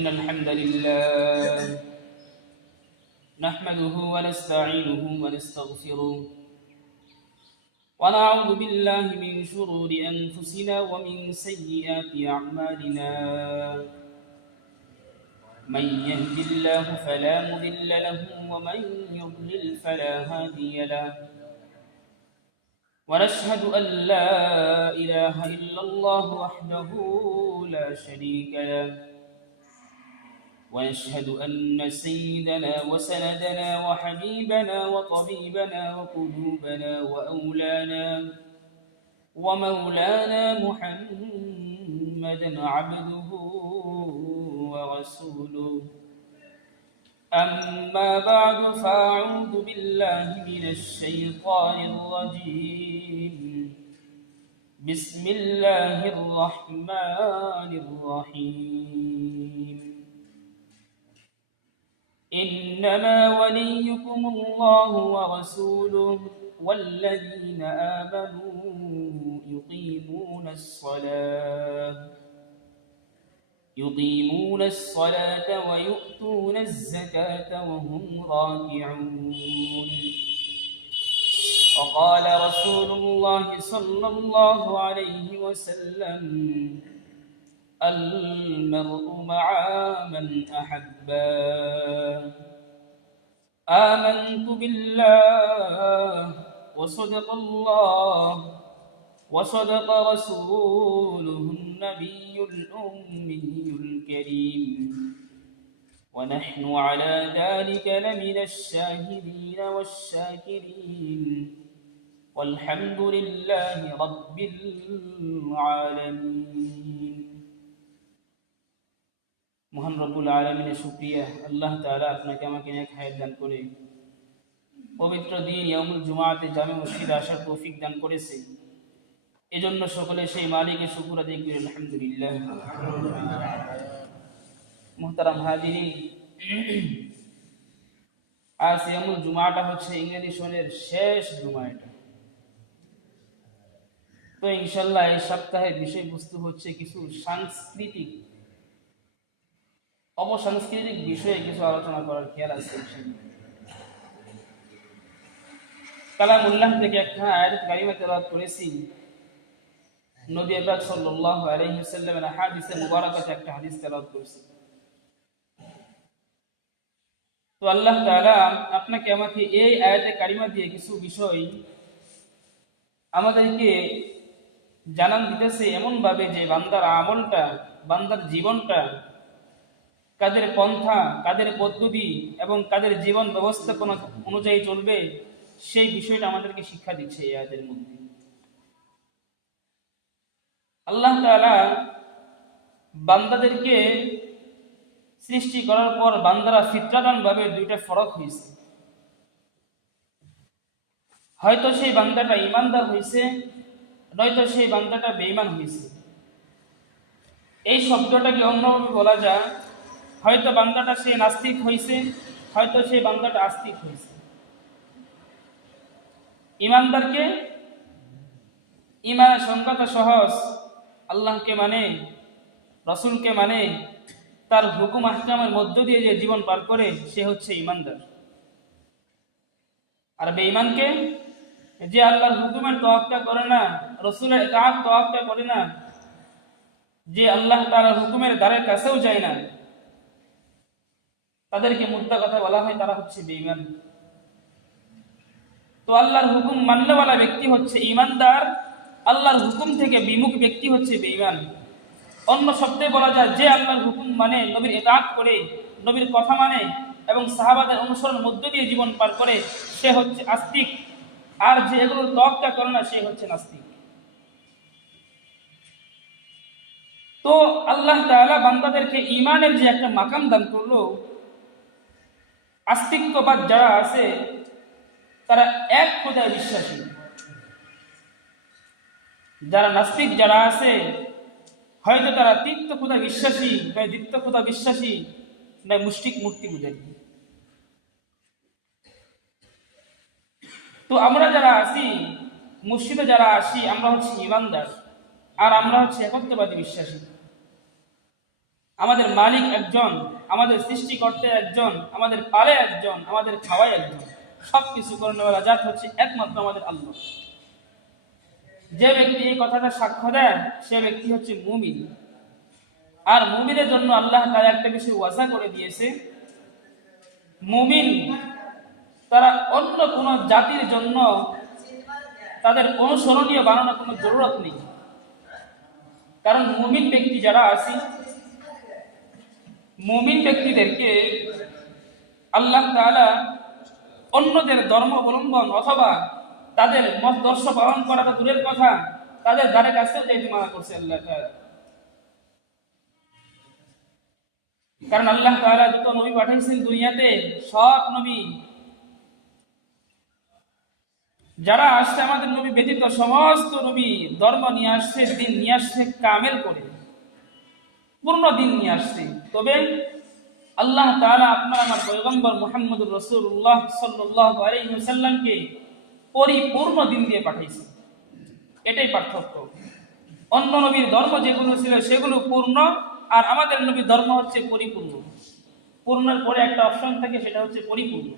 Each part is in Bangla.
إن الحمد لله نحمده ونستعينه ونستغفره ونعوذ بالله من شرور أنفسنا ومن سيئات أعمالنا من يهد الله فلا مضل له ومن يضلل فلا هادي له ونشهد أن لا إله إلا الله وحده لا شريك له ونشهد أن سيدنا وسندنا وحبيبنا وطبيبنا وقلوبنا وأولانا ومولانا محمدا عبده ورسوله أما بعد فأعوذ بالله من الشيطان الرجيم بسم الله الرحمن الرحيم إنما وليكم الله ورسوله والذين آمنوا يقيمون الصلاة ويؤتون الزكاة وهم راكعون وقال رسول الله صلى الله عليه وسلم المرء مع من أحبا آمنت بالله وصدق الله وصدق رسوله النبي الأمي الكريم ونحن على ذلك لمن الشاهدين والشاكرين والحمد لله رب العالمين মহান রব্বুল আলামিনের শুকরিয়া আল্লাহ তাআলা আপনাকে আমাকে নেক হায়াত দান করে পবিত্র দিন ইয়াউমুল জুমআতে জামে মসজিদে আসার তৌফিক দান করেছে এজন্য সকলে সেই মালিকের শুকর আদায় করি আলহামদুলিল্লাহ। মুহতারাম হাজিরিন, আজ ইয়াউমুল জুমআটা হচ্ছে ইংরেজি সনের শেষ জুমা। এটা তো ইনশাআল্লাহ এই সপ্তাহের বিষয়বস্তু হচ্ছে কিছু সাংস্কৃতিক অবসাংস্কৃতিক বিষয়ে কিছু আলোচনা করার খেয়াল আছে। কালামুল্লাহ থেকে একটা আয়াত কারিমা তেলাওয়াত করেছি। নবী পাক সাল্লাল্লাহু আলাইহি ওয়াসাল্লামের হাদিসে মুবারাকাতে একটা হাদিস তেলাওয়াত করেছি। তো আল্লাহ তাআলা আপনাকে আমাকে এই আয়াতে কারিমা দিয়ে কিছু বিষয় আমাদেরকে জানান দিতেছে এমন ভাবে যে বান্দার আমলটা, বান্দার জীবনটা কাদের পন্থা, কাদের পদ্ধতি এবং কাদের জীবন ব্যবস্থাপনা অনুযায়ী চলবে সেই বিষয়টা আমাদেরকে শিক্ষা দিচ্ছে এই আয়াতের মধ্যে। আল্লাহ তাআলা বান্দাদেরকে সৃষ্টি করার পর বান্দারা ফিতরাতান ভাবে দুইটা ফরক হয়েছে। হয়তো সেই বান্দাটা ঈমানদার হয়েছে, নয়তো সেই বান্দাটা বেঈমান হয়েছে। এই শব্দটাকে অন্যভাবে বলা যায়, হয়তো বান্দাটা সে নাস্তিক হয়েছে, হয়তো সেই বান্দাটা আস্তিক হয়েছে। ঈমানদারকে ঈমানের সংজ্ঞাটা সহজ, আল্লাহকে মানে, রাসূলকে মানে, তার হুকুম আহকামের মধ্য দিয়ে যে জীবন পার করে সে হচ্ছে ঈমানদার। আর বেঈমানকে, যে আল্লাহর হুকুমের তোয়াক্কা করে না, রাসূলের ইতাআত তোয়াক্কা করে না, যে আল্লাহ তাআলার হুকুমের দ্বারের কাছেও যায় না, তাদেরকে মুদ্রা কথা বলা হয়, তারা হচ্ছে বেঈমান। তো আল্লাহর হুকুম মাননেওয়ালা ব্যক্তি হচ্ছে ঈমানদার, আল্লাহর হুকুম থেকে বিমুখ ব্যক্তি হচ্ছে বেঈমান। অন্য শব্দে বলা যায়, যে আল্লাহর হুকুম মানে, নবীর ইতাআত করে, নবীর কথা মানে এবং সাহাবাদের অনুসরণের মধ্য দিয়ে জীবন পার করে সে হচ্ছে আস্তিক। আর যে এগুলোর তোয়াক্কা করে না সে হচ্ছে নাস্তিক। তো আল্লাহ তাআলা বান্দাদেরকে ঈমানের যে একটা মাকাম দান করলো, আস্তিক্যবাদ যারা আছে তারা এক খোদায় বিশ্বাসী, যারা নাস্তিক যারা আছে হয়তো তারা তিক্ত খোদা বিশ্বাসী, নয় দ্বিত্ব খোদা বিশ্বাসী, নয় মুশরিক মূর্তি পূজারী। তো আমরা যারা আছি, মসজিদে যারা আসি, আমরা হচ্ছে ঈমানদার আর আমরা হচ্ছে একত্ববাদী বিশ্বাসী। আমাদের মালিক একজন, আমাদের সৃষ্টিকর্তা একজন, আমাদের পালে একজন, আমাদের খাওয়ায় একজন, সবকিছু করেনওয়ালা জাত হচ্ছে একমাত্র আমাদের আল্লাহ। যে ব্যক্তি এই কথাটা সাক্ষ্য দেয় সে ব্যক্তি হচ্ছে মুমিন। আর মুমিনের জন্য আল্লাহ তাআলা একটা বিষয় ওয়াজা করে দিয়েছে, মুমিন তারা অন্য কোনো জাতির জন্য তাদের অনুসরণীয় বানানোর কোনো জরুরত নেই। কারণ মুমিন ব্যক্তি যারা আছে, মুমিন ব্যক্তিদেরকে আল্লাহ তাআলা অন্যদের ধর্ম অবলম্বন অথবা তাদের মতদর্শ পালন করা তো দূরের কথা, তাদের ধারে কাছেও যাইতে মানা করছে আল্লাহ তাআলা। কারণ আল্লাহ তাআলা যত নবী পাঠিয়েছেন দুনিয়াতে, সব নবী যারা আসছে আমাদের নবী ব্যতীত সমস্ত নবী ধর্ম নিয়ে আসছে, দিন নিয়ে আসছে কামেল করে, পূর্ণ দিন নিয়ে আসছে। তবে আল্লাহ তাআলা আপনার আমার পয়গম্বর মুহাম্মদুর রাসূলুল্লাহ সাল্লাল্লাহু আলাইহি ওয়াসাল্লামকে পরিপূর্ণ দিন দিয়ে পাঠিয়েছে। এটাই পার্থক্য। অন্য নবীর ধর্ম যেগুলো ছিল সেগুলো পূর্ণ, আর আমাদের নবীর ধর্ম হচ্ছে পরিপূর্ণ। পূর্ণের পরে একটা অপশন থাকে, সেটা হচ্ছে পরিপূর্ণ।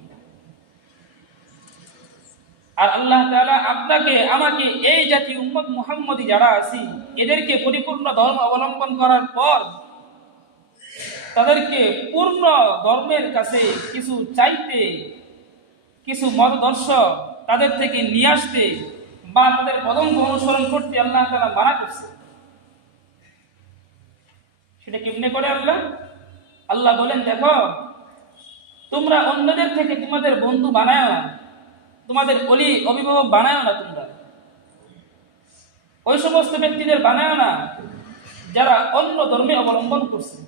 আর আল্লাহ তাআলা আপনাকে আমাকে এই জাতি উম্মত মুহাম্মদী যারা আছি এদেরকে পরিপূর্ণ ধর্ম অবলম্বন করার পর তাদেরকে পূর্ণ ধর্মের কাছে কিছু চাইতে, কিছু মতদর্শ তাদের থেকে নিয়ে আসতে বা তাদের পদঙ্গ অনুসরণ করতে আল্লাহ তাআলা মানা করছে। সেটা কেমনে করে আল্লাহ? আল্লাহ বলেন, দেখো তোমরা অন্যদের থেকে তোমাদের বন্ধু বানায় না, তোমাদের অলি অভিভাবক বানায় না, তোমরা ওই সমস্ত ব্যক্তিদের বানায় না যারা অন্য ধর্মে অবলম্বন করছে।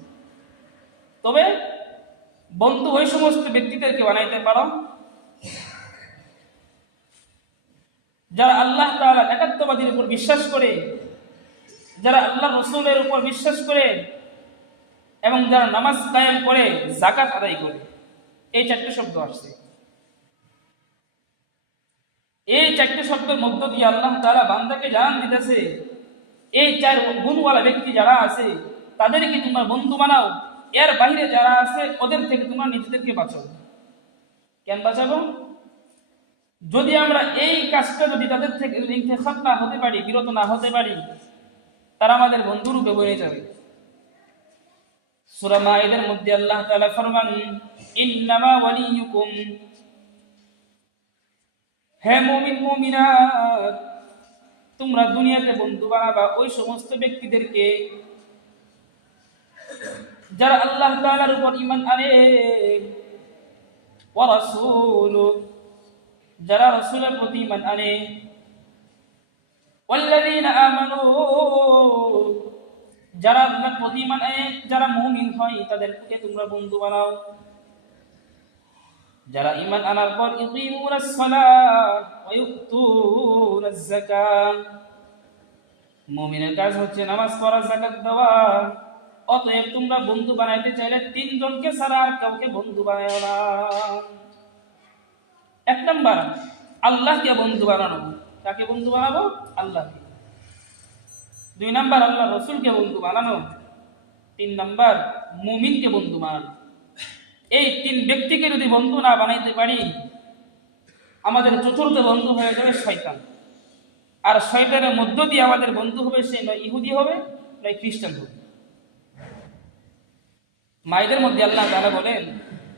তবে বন্ধু ওই সমস্ত ব্যক্তিদেরকে বানাইতে পারো যারা আল্লাহ তাআলার একাত্মবাদের উপর বিশ্বাস করে, যারা আল্লাহ রসুলের উপর বিশ্বাস করে এবং যারা নামাজ কায়েম করে, যাকাত আদায় করে। এই চারটি শব্দ আসছে। এই চারটি শব্দের মধ্য দিয়ে আল্লাহ তাআলা বান্দাকে জানান দিতেছে, এই চার গুণওয়ালা ব্যক্তি যারা আছে তাদেরকে তোমরা বন্ধু বানাও, এর বাইরে যারা আছে ওদের থেকে তোমরা নিজেদেরকে বাঁচাও। কেন বাঁচাবো? যদি আমরা এই কাজটা যদি তাদের থেকে ইন্তেখাব না হতে পারি, বিরত না হতে পারি, তারা আমাদের বন্ধুরূপে বনে যাবে। সূরা মাইদার মধ্যে আল্লাহ তাআলা ফরমান, ইন্নামা ওয়ালিয়ুকুম, হে মুমিন মুমিনাত, তোমরা দুনিয়াতে বন্ধু বানাবা ওই সমস্ত ব্যক্তিদেরকে যারা আল্লাহ তাআলার উপর ঈমান আনে, ওয়া রাসূলু, যারা রাসূলের প্রতি ঈমান আনে, ওয়াল্লাযীনা আমানু, যারা আল্লাহর প্রতি ঈমান আনে, যারা মুমিন হয় তাদেরকে তোমরা বন্ধু বানাও। যারা ঈমান আনার পর ইকিমুনাস সালাত ওয়া ইউতুনাজ যাকাত, মুমিনের কাজ হচ্ছে নামাজ পড়া, যাকাত দেওয়া। অতএব তোমরা বন্ধু বানাইতে চাইলে তিনজনকে ছাড়া আর কাউকে বন্ধু বানায়ো না। এক নাম্বার আল্লাহকে বন্ধু বানানো। কাকে বন্ধু বানাবো? আল্লাহকে। দুই নাম্বার আল্লাহ রসুলকে বন্ধু বানানো। তিন নাম্বার মুমিনকে বন্ধু বানানো। এই তিন ব্যক্তিকে যদি বন্ধু না বানাইতে পারি, আমাদের চতুর্থ বন্ধু হয়ে যাবে শয়তান। আর শয়তানের মধ্য দিয়ে আমাদের বন্ধু হবে সে নয় ইহুদি হবে, নয় খ্রিস্টান হবে। মাইদের মধ্যে আল্লাহ তাআলা বলেন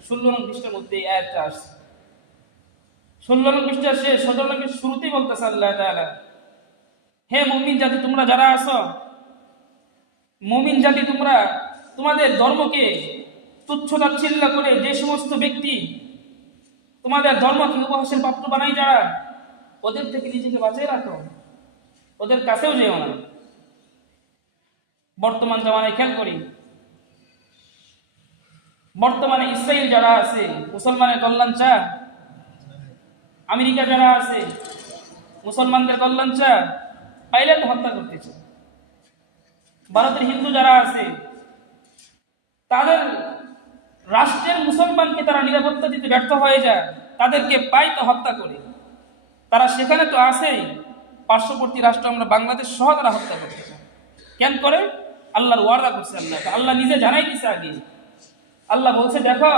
16 নং পৃষ্ঠার মধ্যে এই আয়াতটা আসছে। 16 নং পৃষ্ঠার শেষ 17 নং পৃষ্ঠার শুরুতেই বলতেছে আল্লাহ তাআলা, হে মুমিন জাতি তোমরা যারা আছো, মুমিন জাতি তোমরা তোমাদের ধর্মকে তুচ্ছ তাচ্ছিল্য করে যে সমস্ত ব্যক্তি তোমাদের ধর্মকে উপহাসের পাত্র বানাই, যারা ওদের থেকে নিজেকে বাঁচিয়ে রাখো, ওদের কাছেও যেও না। বর্তমান জামানায় খেয়াল করি, বর্তমানে ইসরায়েল যারা আছে মুসলমানের কল্যাণ চায়, আমেরিকা যারা আছে মুসলমানদের কল্যাণ চায়, পাইলে তো হত্যা করতেছে। ভারতের হিন্দু যারা আছে তাদের রাষ্ট্রের মুসলমানকে তারা নিরাপত্তা দিতে ব্যর্থ হয়ে যায়, তাদেরকে পাই তো হত্যা করে। তারা সেখানে তো আছেই, পার্শ্ববর্তী রাষ্ট্র আমরা বাংলাদেশ সহ তারা হত্যা করতেছে। কেন করে? আল্লাহর ওয়াদা করছে। আল্লাহ নিজে জানাই দিছে আগে। আল্লাহ বলছে, দেখো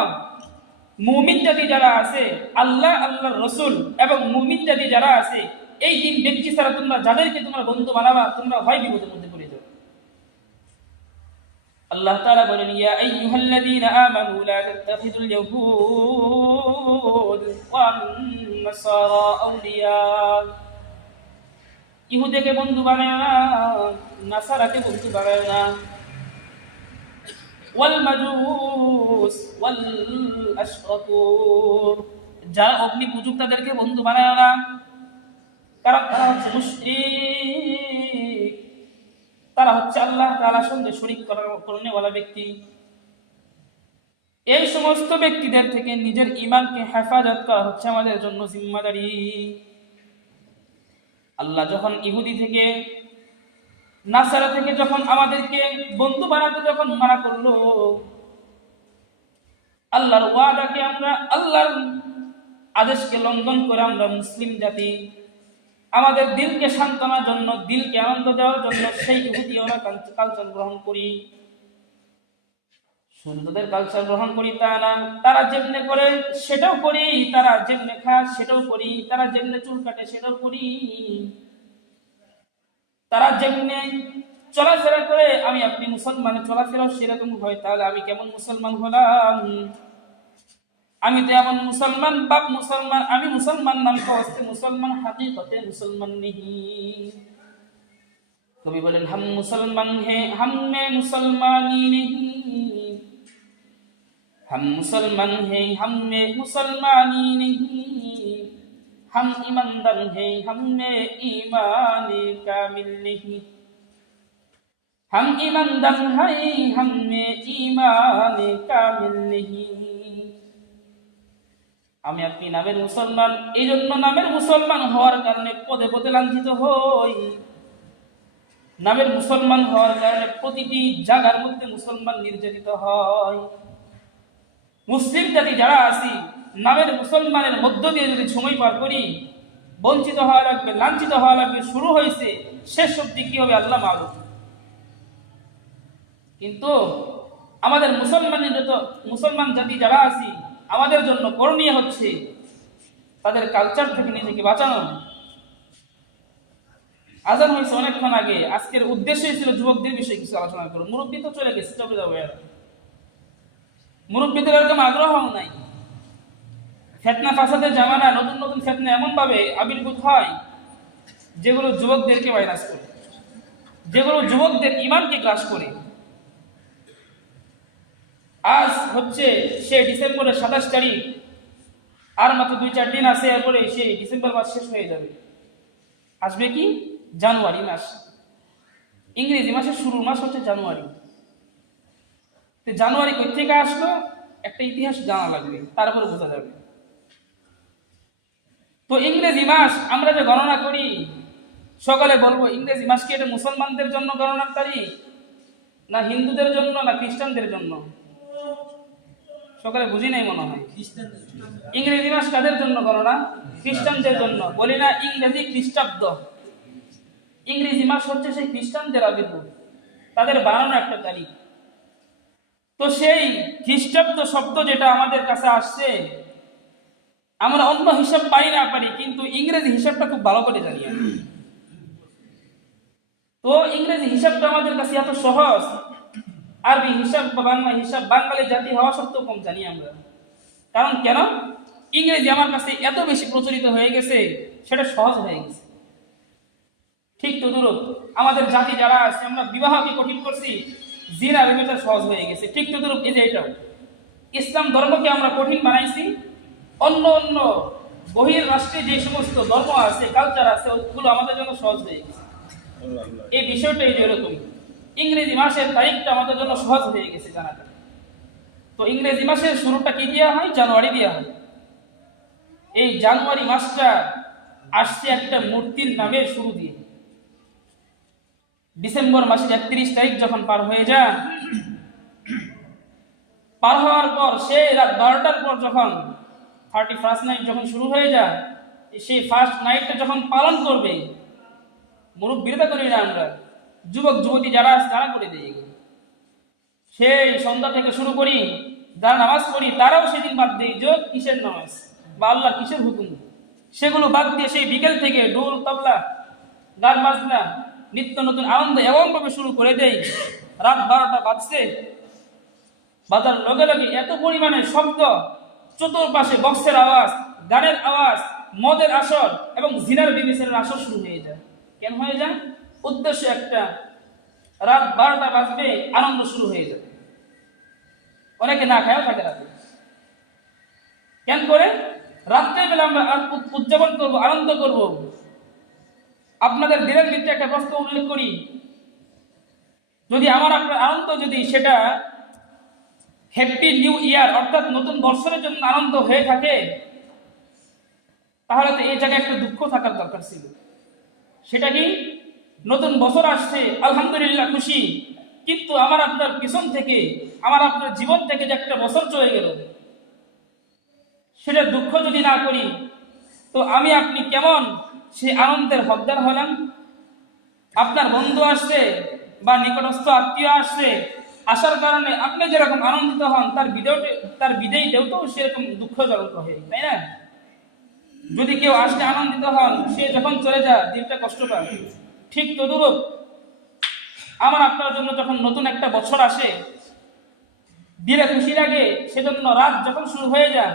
মুমিন জাতি যারা আছে, আল্লাহ, আল্লাহর রসুল এবং মুমিন জাতি যারা আছে, এই তিন ব্যক্তি ছাড়া তোমরা যাদেরকে তোমরা বন্ধু বানাবা, তোমরা হয় বিপদের মধ্যে পড়ে যাবে। আল্লাহ তাআলা বলেন, ইয়া আইয়ুহাল্লাযীনা আমানু লা তাত্তাখিযুল ইয়াহুদ ওয়ান নাসারা আউলিয়া। ইহুদিকে বন্ধু বানায় না, নাসারাকে বন্ধু বানায় না। ওয়াল মাজুস ওয়াল আশরাকু, যারা অগ্নি পূজক তাদেরকে বন্ধু বানায় না, কারণ তারা হচ্ছে মুশরিক, তারা হচ্ছে আল্লাহ তাআলার সঙ্গে শরীক করনেওয়ালা ব্যক্তি। এই সমস্ত ব্যক্তিদের থেকে নিজের ঈমানকে হেফাজত করা হচ্ছে আমাদের জন্য জিম্মাদারি। আল্লাহ যখন ইহুদি থেকে, নাসারা থেকে যখন আমাদেরকে বন্ধু বানাতে যখন মানা করলো, আল্লাহর ওয়াদাকে আমরা, আল্লাহর আদেশকে লঙ্ঘন করে আমরা মুসলিম জাতি আমাদের দিলকে সান্ত্বনার জন্য, দিলকে আনন্দ দেওয়ার জন্য সেই ইহুদি ওরা কালচার গ্রহণ করি। শুধু তাদের কালচার গ্রহণ করি তা না, তারা যেমনে করে সেটাও করি, তারা যেমনে খায় সেটাও করি, তারা যেমনে চুল কাটে সেটাও করি, তারা যেমনে চলাফেরা করে আমি আপনি মুসলমানের চলাফেরাও সেরকম হয়, তাহলে আমি কেমন মুসলমান হলাম? আমি তো এমন মুসলমান, বাপ মুসলমান, আমি মুসলমান নাম কস্তে মুসলমান, হাকিকতে মুসলমান নেহি। কবি বলেন, হাম মুসলমান হে হাম মে মুসলমানি নেহি, হাম মুসলমান হে হাম মে মুসলমানি নেহি, হাম ईमानदार হে হাম মে ईमानी कामिल नहीं, हम ईमानदार हैं हम में ईमान कामिल नहीं। আমি আপনি নামের মুসলমান, এই জন্য নামের মুসলমান হওয়ার কারণে পদে পদে লাঞ্ছিত হই, নামের মুসলমান হওয়ার কারণে প্রতিটি জায়গার মধ্যে মুসলমান নির্যাতিত হয়। মুসলিম জাতি যারা আছি, নামের মুসলমানের মধ্য দিয়ে যদি সময় পার করি, বঞ্চিত হওয়া লাগবে, লাঞ্ছিত হওয়া লাগবে, শুরু হয়েছে, শেষ অবধি কি হবে আল্লাহ মালুম। কিন্তু আমাদের মুসলমান জাতি যারা আছি, আমাদের জন্য করণীয় হচ্ছে তাদের কালচার থেকে নিজেকে বাঁচানো। আজান হয়েছে অনেকক্ষণ আগে, আজকের উদ্দেশ্যই ছিল যুবকদের বিষয়ে কিছু আলোচনা করো। মুরব্বী তো চলে গেছে, চলে যাবো, মুরব্বীদের এরকম আগ্রহ নাই। ফিতনা ফাসাদের জামানা, নতুন নতুন ফিতনা এমন ভাবে আবির্ভূত হয় যেগুলো যুবকদেরকে ভাইরাস করে, যেগুলো যুবকদের ঈমানকে গ্রাস করে। আজ হচ্ছে সে ডিসেম্বরের 27 তারিখ, আর মাত্র 2-4 দিন আছে, এরপরে সেই ডিসেম্বর মাস শেষ হয়ে যাবে। আসবে কি জানুয়ারি মাস, ইংরেজি মাসের শুরুর মাস হচ্ছে জানুয়ারি। তো জানুয়ারি কই থেকে আসলো, একটা ইতিহাস জানা লাগবে, তারপরে বোঝা যাবে। তো ইংরেজি মাস আমরা যে গণনা করি, সকালে বলবো ইংরেজি মাস কি এটা মুসলমানদের জন্য গণনার তারিখ, না হিন্দুদের জন্য, না খ্রিস্টানদের জন্য? সকালে বুঝি নাই মনে হয়। ইংরেজি মাস কাদের জন্য গণনা? খ্রিস্টানদের জন্য। বলি না ইংরেজি খ্রিস্টাব্দ, ইংরেজি মাস হচ্ছে সেই খ্রিস্টানদের আবির্ভাব, তাদের বানানো একটা তারিখ। তো সেই খ্রিস্টাব্দ শব্দ যেটা আমাদের কাছে আসছে, আমরা অন্য হিসাব পাই না পারি, কিন্তু ইংরেজি হিসাবটা খুব ভালো করে জানি। তো ইংরেজি হিসাবটা আমাদের কাছে এত সহজ, আরবি হিসাব বা বাংলা হিসাব বাঙালি জাতি হওয়া সত্ত্বেও কম জানি আমরা। কারণ কেন? ইংরেজি আমার কাছে এত বেশি প্রচলিত হয়ে গেছে, সেটা সহজ হয়ে গেছে। ঠিক তদ্রূপ আমাদের জাতি যারা আছে, আমরা বিবাহকে কঠিন করছি, জিনা ব্যভিচার সহজ হয়ে গেছে। ঠিক তদ্রূপ এই যে এটাও, ইসলাম ধর্মকে আমরা কঠিন বানাইছি, অন্য অন্য বহির রাষ্ট্রে যে সমস্ত ধর্ম আছে, কালচার আছে, ওগুলো আমাদের জন্য সহজ হয়ে গেছে। এই বিষয়টাই যে এরকম, ইংরেজি মাসের তারিখটা আমাদের জন্য সহজ হয়ে গেছে জানাটা। তো ইংরেজি মাসের শুরুটা কি দেওয়া হয়? জানুয়ারি দেওয়া হয়। এই জানুয়ারি মাসটা আসছে একটা মূর্তির নামের শুরু দিয়ে। ডিসেম্বর মাসের 31 তারিখ যখন পার হয়ে যায়, পার হওয়ার পর সেই রাত 12টার পর যখন 31st নাইট যখন শুরু হয়ে যায়, সেই ফার্স্ট নাইটটা যখন পালন করবে, মুরব্বিরা করি না আমরা, যুবক যুবতী যারা আছে তারা করে দেয় এগুলো। সেই সন্ধ্যা থেকে শুরু করি, যারা নামাজ পড়ি তারাও সেদিন বাদ দেয় যে কিসের নামাজ বা আল্লাহ কিসের হুকুম, সেগুলো বাদ দিয়ে সেই বিকেল থেকে ঢোল তবলা গান বাজনা নিত্য নতুন আনন্দ এমন ভাবে শুরু করে দেয়, রাত 12টা বাজছে, বাজার লগে লগে এত পরিমাণে শব্দ, চতুর্পাশে বক্সের আওয়াজ, গানের আওয়াজ, মদের আসর এবং জিনার বিবিসের আসর শুরু হয়ে যায়। কেন হয়ে যায়? উদ্দেশ্য একটা, রাত 12টা বাজবে, আনন্দ শুরু হয়ে যাবে। অনেকে না খায়ও থাকে রাতে। কেন করে? রাত্রে বেলা আমরা উদযাপন করবো, আনন্দ করব। আপনাদের দিনের ভিত্তিতে একটা প্রশ্ন উল্লেখ করি, যদি আমার আপনার আনন্দ যদি সেটা হ্যাপি নিউ ইয়ার অর্থাৎ নতুন বছরের জন্য আনন্দ হয়ে থাকে, তাহলে তো এই জায়গায় একটা দুঃখ থাকার দরকার ছিল। সেটা কি? নতুন বছর আসছে, আলহামদুলিল্লাহ খুশি, কিন্তু আমার আপনার পিছন থেকে, আমার আপনার জীবন থেকে যে একটা বছর চলে গেল, সেটা দুঃখ যদি না করি তো আমি আপনি কেমন সে আনন্দের হকদার হলাম? আপনার বন্ধু আসছে বা নিকটস্থ আত্মীয় আসছে, আসার কারণে আপনি যেরকম আনন্দিত হন, তার বিদায়ীতেও তো সেরকম দুঃখজনক হয়, তাই না? যদি কেউ আসলে আনন্দিত হন, সে যখন চলে যায় দিনটা কষ্ট পায়। ঠিক তদুরূপ আমার আপনার জন্য যখন নতুন একটা বছর আসে, দিলে খুশি লাগে, সেজন্য রাত যখন শুরু হয়ে যায়,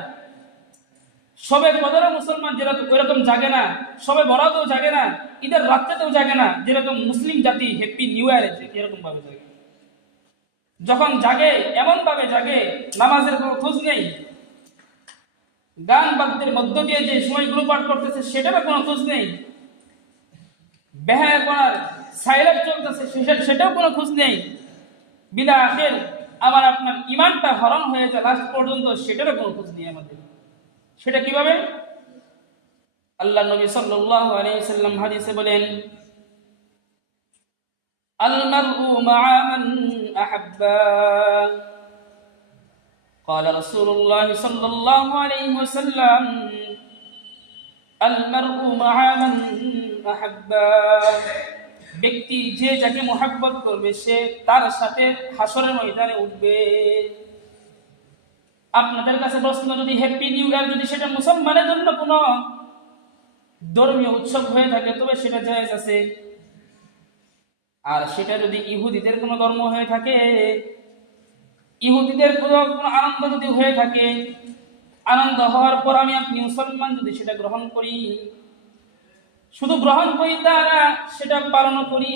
সবে কদরে মুসলমান যেরকম ওইরকম জাগে না, সবে বরাতেও জাগে না, ঈদের রাত্রেতেও জাগে না, যেরকম মুসলিম জাতি হ্যাপি নিউ ইয়ারে এরকম ভাবে জাগে। যখন জাগে এমন ভাবে জাগে, নামাজের কোনো খোঁজ নেই, গান বাদ্যের মধ্য দিয়ে যে সময়গুলো পার করতেছে সেটারও কোনো খোঁজ নেই, বেহায়া করার সাইলেন্ট চলতেছে সেটাও কোনো খোঁজ নেই, বিদা আখের আমার আপনার ইমানটা হরণ হয়ে যায় লাস্ট পর্যন্ত, সেটারও কোনো খোঁজ নেই আমাদের। সেটা কিভাবে? আল্লাহ নবী সাল্লাল্লাহু আলাইহি ওয়াসাল্লাম হাদিসে বলেন, আল মারউ মা'a মান আহাব্বা, قال رسول الله صلى الله عليه وسلم আল মারউ মা'a মান আহাব্বা, ব্যক্তি যে যাকে মুহাব্বত করবে সে তার সাথে হাসরের ময়দানে উঠবে। আপনাদের কাছে প্রশ্ন, যদি হ্যাপি নিউ ইয়ার যদি সেটা মুসলমানের জন্য কোনো ধর্মীয় উৎসব হয়ে থাকে তবে সেটা জায়েজ আছে, আর সেটা যদি ইহুদিদের কোনো ধর্ম হয়ে থাকে, ইহুদিদের কোনো আনন্দ যদি হয়ে থাকে, আনন্দ হওয়ার পর আমি আপনি মুসলমান যদি সেটা গ্রহণ করি, শুধু গ্রহণ করি তা না, সেটা পালন করি,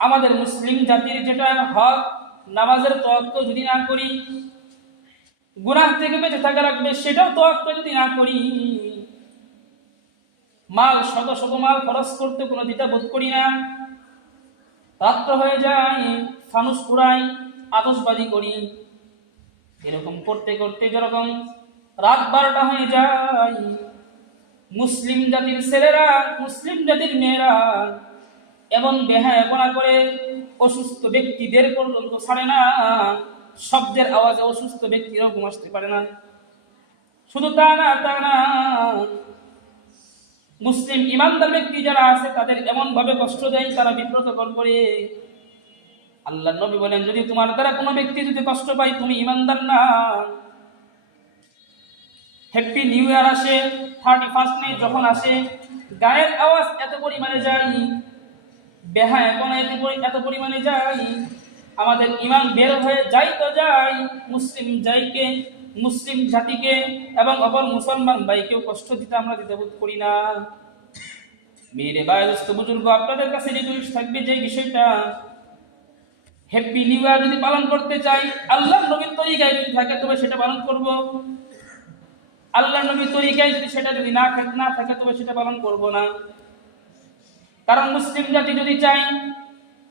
আমাদের মুসলিম জাতির যেটা হক নামাজের তোয়াক্কুদ যদি না করি, গুনাহ থেকে বেঁচে থাকা রাখবে সেটাও তোয়াক্কুদ যদি না করি, মাল শত শত মাল খরচ করতে কোনো দ্বিধা বোধ করি না, রাত্র হয়ে যায় ফানুস পুরাই আতশবাজি করি, এরকম করতে করতে যেরকম রাত 12টা হয়ে যায়, মুসলিম জাতির ছেলেরা, মুসলিম জাতির মেয়েরা এমন বেহায়াপনা করে অসুস্থ ব্যক্তিদের পর্যন্ত ছাড়ে না, শব্দের আওয়াজে অসুস্থ ব্যক্তিরাও ঘুম আসতে পারে না। শুধু তা না, মুসলিম ইমানদার ব্যক্তি যারা আছে তাদের এমন ভাবে কষ্ট দেয়, তারা বিব্রতকর করে। আল্লাহ নবী বলেন, যদি তোমার দ্বারা কোনো ব্যক্তি যদি কষ্ট পায় তুমি ইমানদার না। হ্যাপি নিউ ইয়ার আসে, 31 মে যখন আসে, গায়ের আওয়াজ এত পরিমাণে যায়, বেহায়াপনা এত পরিমাণে যায়, আমাদের ইমান বের হয়ে যাই তো যাই, মুসলিম জাতিকে এবং অপর মুসলমান ভাইকেও কষ্ট দিতে আমরা দ্বিধাবোধ করি না। মেরে ভাই দোস্ত বুজুর্গ, আপনাদের কাছে রিকোয়েস্ট থাকবে যে বিষয়টা, হ্যাপি নিউ ইয়ার যদি পালন করতে চাই, আল্লাহ নবীর তরিকায় যদি থাকে তবে সেটা পালন করব, আল্লাহ নবীর তরিকায় যদি সেটা যদি না থাকে তবে সেটা পালন করব না। কারণ মুসলিম জাতি যদি চাই,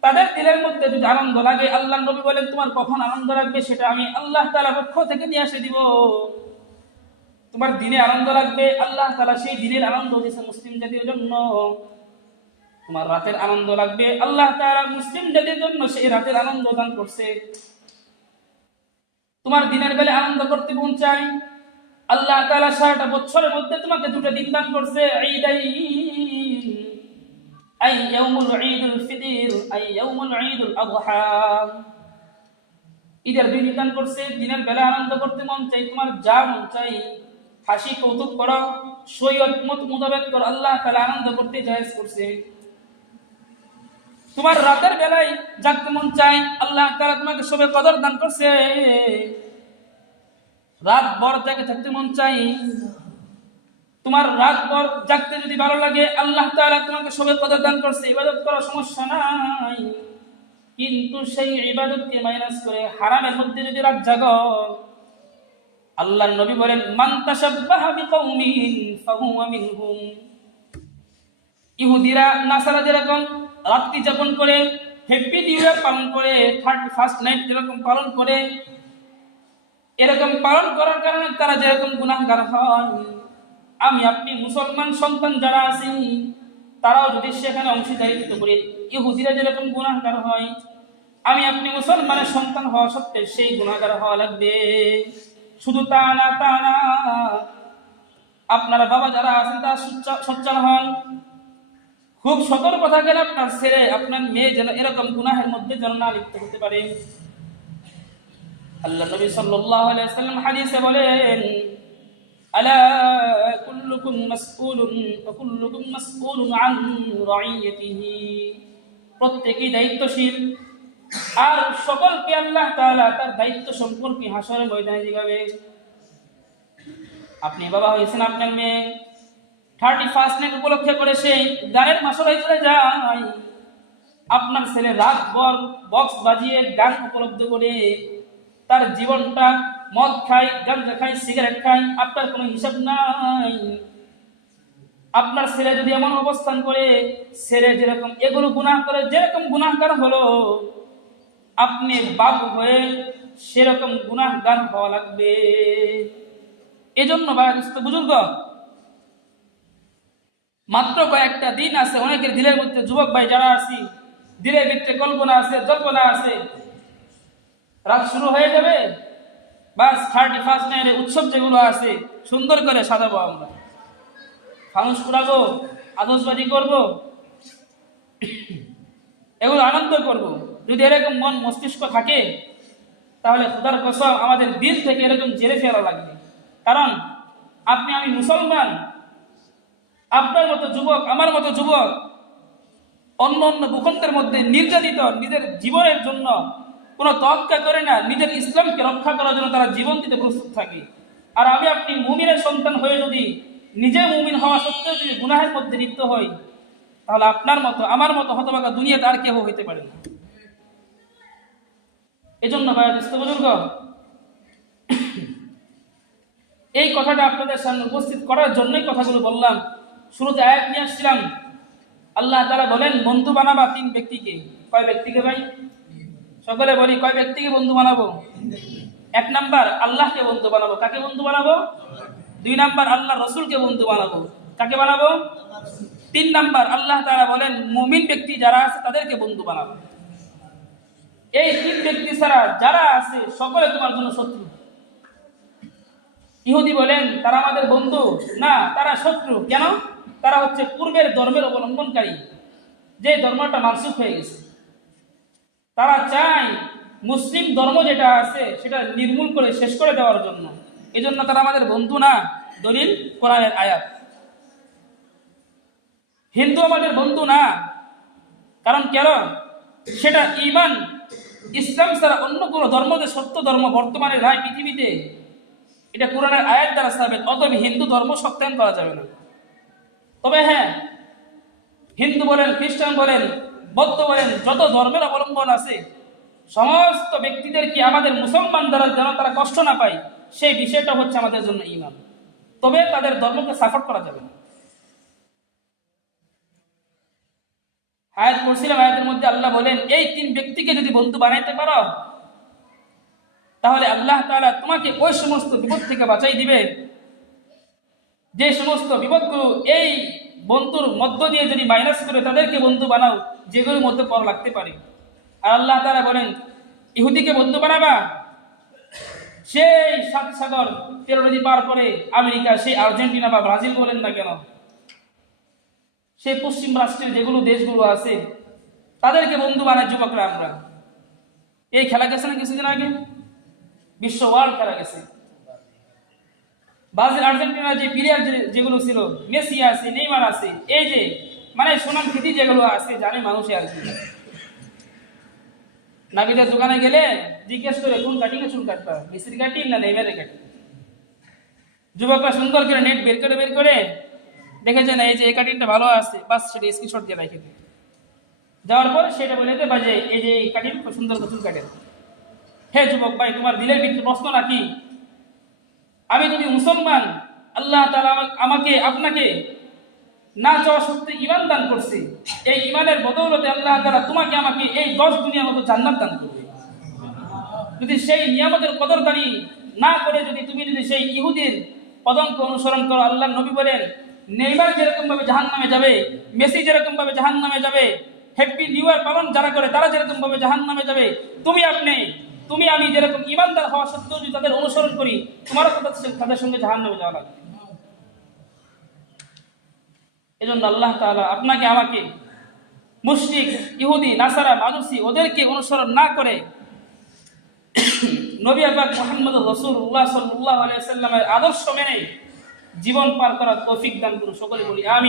তাদের দিলের মধ্যে যদি আনন্দ লাগে, আল্লাহ নবী বলেন তোমার কখন আনন্দ লাগবে সেটা আমি আল্লাহ তাআলার পক্ষ থেকে নিয়ে এসে দিব। তোমার দিনে আনন্দ লাগবে, আল্লাহ তাআলা সেই দিনের আনন্দ দিয়েছে মুসলিম জাতির জন্য। তোমার রাতের আনন্দ লাগবে, আল্লাহ তাআলা মুসলিম জাতির জন্য সেই রাতের আনন্দ দান করছে। তোমার দিনের বেলা আনন্দ করতে মন চাই, আল্লাহ তাআলা সারাটা বছরের মধ্যে তোমাকে দুটো দিন দান করছে, ঈদাইন, আই ইয়াউমুল ঈদুল ফিতর, আই ইয়াউমুল ঈদুল আযহা। ঈদের দিন বিধান করছে, দিনের বেলা আনন্দ করতে মন চাই, তোমার যা মন চাই হাসি কৌতুক করো, শরীয়ত মত মোতাবেক করো, আল্লাহ তাআলা আনন্দ করতে জায়েজ করছে। তোমার রাতের বেলায় জাগতে মন চাই, আল্লাহ তাআলা তোমাকে শবে কদর দান করছে। রাত ভর জেগে থাকতে মন চাই, তোমার রাত ভর জাগতে যদি ভালো লাগে, আল্লাহ তাআলা তোমাকে শবে কদর দান করছে। ইবাদত করা সমস্যা নাই, কিন্তু সেই ইবাদতকে মাইনাস করে হারামের মধ্যে যদি রাত জাগো, আল্লাহর নবী বলেন মান তাশাব্বাহা বিকাউমিন ফাহুয়া মিনহুম। ইহুদিরা নাসারা যেরকম রাত্রি যাপন করে, হ্যাপি নিউ ইয়ার পালন করে, 31st নাইট যেরকম পালন করে, এরকম পালন করার কারণে তারা যেরকম গুনাহগার হয়, আমি আপনি মুসলমান সন্তান যারা আছি তারাও যদি সেখানে অংশীদারিত্ব করি, ইহুদিরা যেরকম গুনাহগার হয়, আমি আপনি মুসলমানের সন্তান হওয়া সত্ত্বে সেই গুনাহগার হওয়া লাগবে। শুধু তা না আপনার বাবা যারা আছেন তারা সচ্ছল হন, খুব সতর্ক থাকেন আপনার ছেলে আপনার মেয়ে যেন এরকম গুনাহের মধ্যে যেন না লিপ্ত হতে পারে। আল্লাহ নবী সাল্লাল্লাহু আলাইহি ওয়াসাল্লাম হাদিসে বলেন আলা কুল্লুকুম মাসউলুন ওয়া কুল্লুকুম মাসউলুন আন রাইয়াতিহি। প্রত্যেকই দায়িত্বশীল, আর সকলকে আল্লাহ তাআলা তার দায়িত্ব সম্পর্কে হাসরের ময়দানে জিজ্ঞাসা করবে। আপনি বাবা হয়েছেন, আপনার মেয়ে 31st নাইট উপলক্ষে করে সেই গানের মাসরায় চলে যায়, আপনার ছেলে রাত ভর বক্স বাজিয়ে গান উপলব্ধ করে তার জীবনটা মদ খায়, গাঁজা খায়, সিগারেট খায়, আপনার কোনো হিসাব নাই। আপনার ছেলে যদি এমন অবস্থান করে, ছেলে যেরকম এগুলো গুনাহ করে, যেরকম গুনাহগার হলো, আপনি বাপ হয়ে সেরকম গুনাহগার হওয়া লাগবে। এজন্য বায়স্ত বুজুর্গ, মাত্র কয়েকটা দিন আছে, অনেকের দিলের মধ্যে যুবক ভাই যারা আছি, দিলের ভিতরে কল্পনা আছে, জল্পনা আছে, রাত শুরু হয়ে যাবে, বাস 31st নাইটের উৎসব যেগুলো আছে সুন্দর করে সাজাবো, আমরা ফানুস কুড়াবো, আতশবাজি করবো, এগুলো আনন্দ করব। যদি এরকম মন মস্তিষ্ক থাকে তাহলে খোদার কসম আমাদের দিল থেকে এরকম জেলে ফেরা লাগবে। কারণ আপনি আমি মুসলমান, আপনার মতো যুবক, আমার মতো যুবক অন্য অন্য ভূখণ্ডের মধ্যে নির্যাতিত, নিজের জীবনের জন্য কোনো তোয়াক্কা করে না, নিজের ইসলামকে রক্ষা করার জন্য তারা জীবন দিতে প্রস্তুত থাকে। আর আমি আপনি মুমিনের সন্তান হয়ে যদি নিজে মুমিন হওয়া সত্ত্বেও যদি গুনাহের মধ্যে লিপ্ত হই, তাহলে আপনার মতো আমার মতো হতভাগা দুনিয়াতে আর কেউ হইতে পারে না। এজন্য ভাইয়া বুজুর্গ, এই কথাটা আপনাদের সামনে উপস্থিত করার জন্যই কথাগুলো বললাম। শুরুতে আয়াত নিয়ে আসছিলাম, আল্লাহ তাআলা বলেন বন্ধু বানাবা 3 ব্যক্তিকে। কয় ব্যক্তিকে ভাই? সকলে বলি, কয় ব্যক্তিকে বন্ধু বানাবো? 1 নাম্বার আল্লাহকে বন্ধু বানাবো। কাকে বন্ধু বানাবো? 2 নাম্বার আল্লাহ রসুলকে বন্ধু বানাবো। কাকে বানাবো? 3 নাম্বার আল্লাহ তাআলা বলেন মুমিন ব্যক্তি যারা আছে তাদেরকে বন্ধু বানাবো। এই 3 ব্যক্তি ছাড়া যারা আছে সকলে তোমার জন্য শত্রু। ইহুদি বলেন তারা আমাদের বন্ধু, না তারা শত্রু। কেন? তারা হচ্ছে পূর্বের ধর্মের অবলম্বনকারী, যে ধর্মটা মানসুখ হয়ে গেছে। তারা চায় মুসলিম ধর্ম যেটা আছে সেটা নির্মূল করে শেষ করে দেওয়ার জন্য। এজন্য তারা আমাদের বন্ধু না। দলিল কোরআনের আয়াত। হিন্দু আমাদের বন্ধু না, কারণ কেন? সেটা ঈমান ইসলাম ছাড়া অন্য কোনো ধর্ম যে সত্য ধর্ম বর্তমানে নাই পৃথিবীতে, এটা কোরআনের আয়াত দ্বারা সাবেত। অতএব হিন্দু ধর্ম সত্যায়ন করা যাবে না। তবে হ্যাঁ, হিন্দু বলেন, খ্রিস্টান বলেন, বৌদ্ধ বলেন, যত ধর্মের অবলম্বন আছে সমস্ত ব্যক্তিদেরকে আমাদের মুসলমান দ্বারা যেন তারা কষ্ট না পায়, সেই বিষয়টা হচ্ছে আমাদের জন্য ঈমান। তবে তাদের ধর্মকে সাপোর্ট করা যাবে না। আয়াত পড়ছিলাম, আয়াতের মধ্যে আল্লাহ বলেন এই 3 ব্যক্তিকে যদি বন্ধু বানাইতে পারো তাহলে আল্লাহ তাআলা তোমাকে ওই সমস্ত বিপদ থেকে বাঁচাই দিবে যে সমস্ত বিপদগুলো এই বন্ধুর মধ্য দিয়ে যদি মাইনাস করে তাদেরকে বন্ধু বানাও, যেগুলোর মধ্যে পর লাগতে পারে। আর আল্লাহ তাআলা বলেন ইহুদিকে বন্ধু বানাবা, সেই 7 সাগর 13 নদী পার করে আমেরিকা, সেই আর্জেন্টিনা বা ব্রাজিল বলেন না কেন, সেই পশ্চিম রাষ্ট্রের যেগুলো দেশগুলো আছে তাদেরকে বন্ধু বানায় যুবকরা আমরা। এই খেলা গেছে না কিছুদিন আগে, বিশ্ব ওয়ার্ল্ড খেলা গেছে। ব্রাজিল আর্জেন্টিনার যে প্লেয়ার যেগুলো ছিল, মেসি আছে, নেইমার আছে, এই যে মানে সুনাম খ্যাতি যেগুলো আছে জানে মানুষে আর কি। নাবিদের দোকানে গেলে জিজ্ঞেস করে কোন কাটিং এ চুল কাটবা, মেসির কাটিং না নেইমারের কাটিং। যুবকরা সুন্দর করে নেট বের করে দেখেছে না এই যে এই কাটিংটা ভালো আছে, বাস সেটা স্ক্রিনশট দিয়ে রেখে দেয়। যাওয়ার পর সেটা বলে দেয় বাজে এই যে এই কাটিং খুব সুন্দর চুল কাটে। হে যুবক ভাই, তোমার দিলের ভিতরে প্রশ্ন নাকি? আমি যদি মুসলমান, আল্লাহ তাআলা আমাকে আপনাকে না চাওয়া সত্ত্বেও ঈমান দান করছি, এই ঈমানের বদৌলতে আল্লাহ তাআলা তোমাকে আমাকে এই 10 দুনিয়ার মতো জান্নাত দান করবে। যদি সেই নিয়ামতের কদরদারি না করে তুমি যদি সেই ইহুদির পদঙ্ক অনুসরণ করো, আল্লাহর নবী বলেন নেইমার যেরকম ভাবে জাহান্নামে যাবে, মেসি যেরকম ভাবে জাহান্নামে যাবে, হ্যাপি নিউ ইয়ার পালন যারা করে তারা যেরকম ভাবে জাহান্নামে যাবে, তুমি আমি যেরকম ঈমানদার হওয়া সত্ত্বেও যদি তাদের অনুসরণ করি, তোমারও তাদের সঙ্গে জাহান্নামে যাওয়া লাগবে। এজন্য আল্লাহ তাআলা আপনাকে আমাকে মুশরিক, ইহুদি, নাসারা, মাজুসি ওদেরকে অনুসরণ না করে নবী পাক মুহাম্মদ রাসূলুল্লাহ সাল্লাল্লাহু আলাইহি ওয়াসাল্লামের আদর্শ মেনে জীবন পার করার তৌফিক দান করুন। সকলে বলি আমিন।